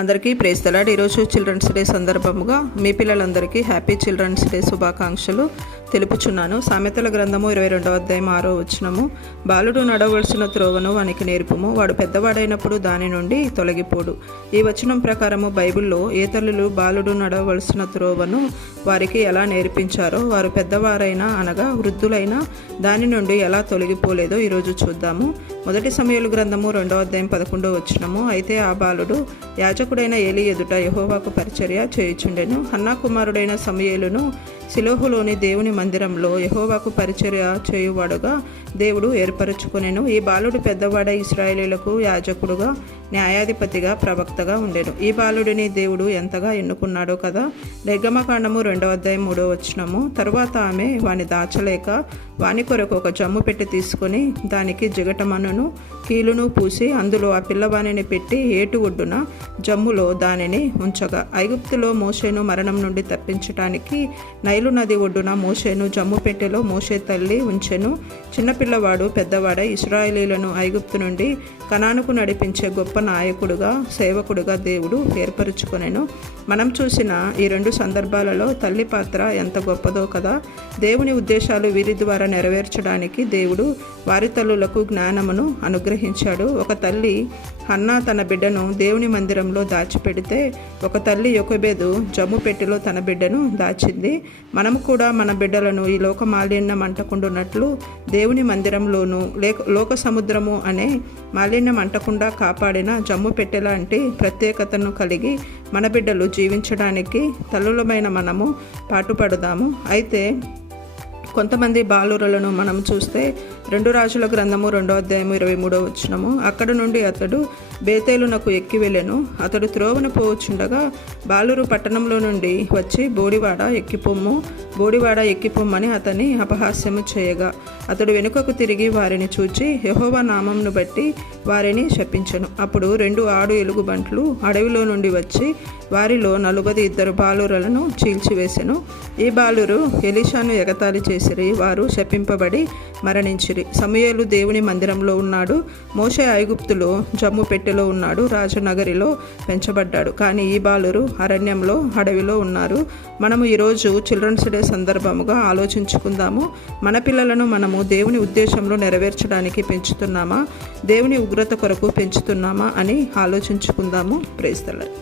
అందరికీ praise the lord. ఈరోజు children's day సందర్భముగా మీ పిల్లలందరికీ హ్యాపీ చిల్డ్రన్స్ డే శుభాకాంక్షలు తెలుపుచున్నాను. సామెతల గ్రంథము 22వ అధ్యాయం 6వ వచనము, బాలుడు నడవలసిన త్రోవను వానికి నేర్పుము, వాడు పెద్దవాడైనప్పుడు దాని నుండి తొలగిపోడు. ఈ వచనం ప్రకారము బైబిల్లో ఏ తల్లులు బాలుడు నడవలసిన త్రోవను వారికి ఎలా నేర్పించారో, వారు పెద్దవారైనా అనగా వృద్ధులైనా దాని నుండి ఎలా తొలగిపోలేదో ఈరోజు చూద్దాము. మొదటి సమూయేలు గ్రంథము 2వ అధ్యాయం 11వ వచనము, అయితే ఆ బాలుడు యాజకుడైన ఏలీ ఎదుట యెహోవాకు పరిచర్య చేయుచుండెను. హన్నా కుమారుడైన సమూయేలును షిలోహులోని దేవుని మందిరంలో యెహోవాకు పరిచర్య చేయువాడుగా దేవుడు ఏర్పరచుకొనెను. ఈ బాలుడు పెద్దవాడ ఇశ్రాయేలీయులకు యాజకుడుగా, న్యాయాధిపతిగా, ప్రవక్తగా ఉండెను. ఈ బాలుడిని దేవుడు ఎంతగా ఎన్నుకున్నాడో కదా. నిర్గమకాండము 2వ అధ్యాయం 3వ వచనము, తరువాత ఆమె వాని దాచలేక వాని కొరకు ఒక జమ్ము పెట్టి తీసుకొని దానికి జిగటమనును కీలును పూసి అందులో ఆ పిల్లవాణిని పెట్టి ఏటు ఒడ్డున జమ్ములో దానిని ఉంచగా, ఐగుప్తులో మోషేను మరణం నుండి తప్పించటానికి నైలు నది ఒడ్డున మోషేను జమ్ము పెట్టెలో మోషే తల్లి ఉంచెను. చిన్నపిల్లవాడు పెద్దవాడ ఇశ్రాయేలీయులను ఐగుప్తు నుండి కనానుకు నడిపించే గొప్ప నాయకుడుగా, సేవకుడుగా దేవుడు ఏర్పరచుకొనెను. మనం చూసిన ఈ రెండు సందర్భాలలో తల్లి పాత్ర ఎంత గొప్పదో కదా. దేవుని ఉద్దేశాలు వీరి ద్వారా నెరవేర్చడానికి దేవుడు వారి తల్లులకు జ్ఞానమును అనుగ్రహించాడు. ఒక తల్లి హన్నా తన బిడ్డను దేవుని మందిరంలో దాచిపెడితే, ఒక తల్లి యొకెబెదు జమ్ము పెట్టెలో తన బిడ్డను దాచింది. మనము కూడా మన బిడ్డలను ఈ లోక మాలిన్యం అంటకుండున్నట్లు దేవుని మందిరంలోనూ లోక సముద్రము అనే మాలిన్యం అంటకుండా కాపాడిన జమ్ము పెట్టెలాంటి ప్రత్యేకతను కలిగి మన బిడ్డలు జీవించడానికి తల్లులమైన మనము పాటుపడదాము. అయితే కొంతమంది బాలురలను మనం చూస్తే 2 రాజుల గ్రంథము 2వ అధ్యాయము 23వ వచనము, అక్కడ నుండి అతడు బేతేలునకు ఎక్కి వెళ్ళెను. అతడు త్రోవను పోవచ్చుండగా బాలురు పట్టణంలో నుండి వచ్చి బోడివాడ ఎక్కిపొమ్మని అతన్ని అపహాస్యము చేయగా, అతడు వెనుకకు తిరిగి వారిని చూచి యెహోవా నామంను బట్టి వారిని శపించెను. అప్పుడు 2 ఆడు ఎలుగుబంట్లు అడవిలో నుండి వచ్చి వారిలో 42 బాలురలను చీల్చివేసెను. ఈ బాలురు ఎలీషాను ఎగతాళి చేసిరి, వారు శపింపబడి మరణించిరి. సమూయేలు దేవుని మందిరంలో ఉన్నాడు, మోషే ఐగుప్తులో జమ్ము పెట్టెలో ఉన్నాడు, రాజనగరిలో పెంచబడ్డాడు. కానీ ఈ బాలురు అరణ్యంలో, అడవిలో ఉన్నారు. మనము ఈరోజు చిల్డ్రన్స్ డే సందర్భముగా ఆలోచించుకుందాము. మన పిల్లలను మనము దేవుని ఉద్దేశంలో నెరవేర్చడానికి పెంచుతున్నామా, దేవుని ఉగ్రత కొరకు పెంచుతున్నామా అని ఆలోచించుకుందాము. Praise the lord.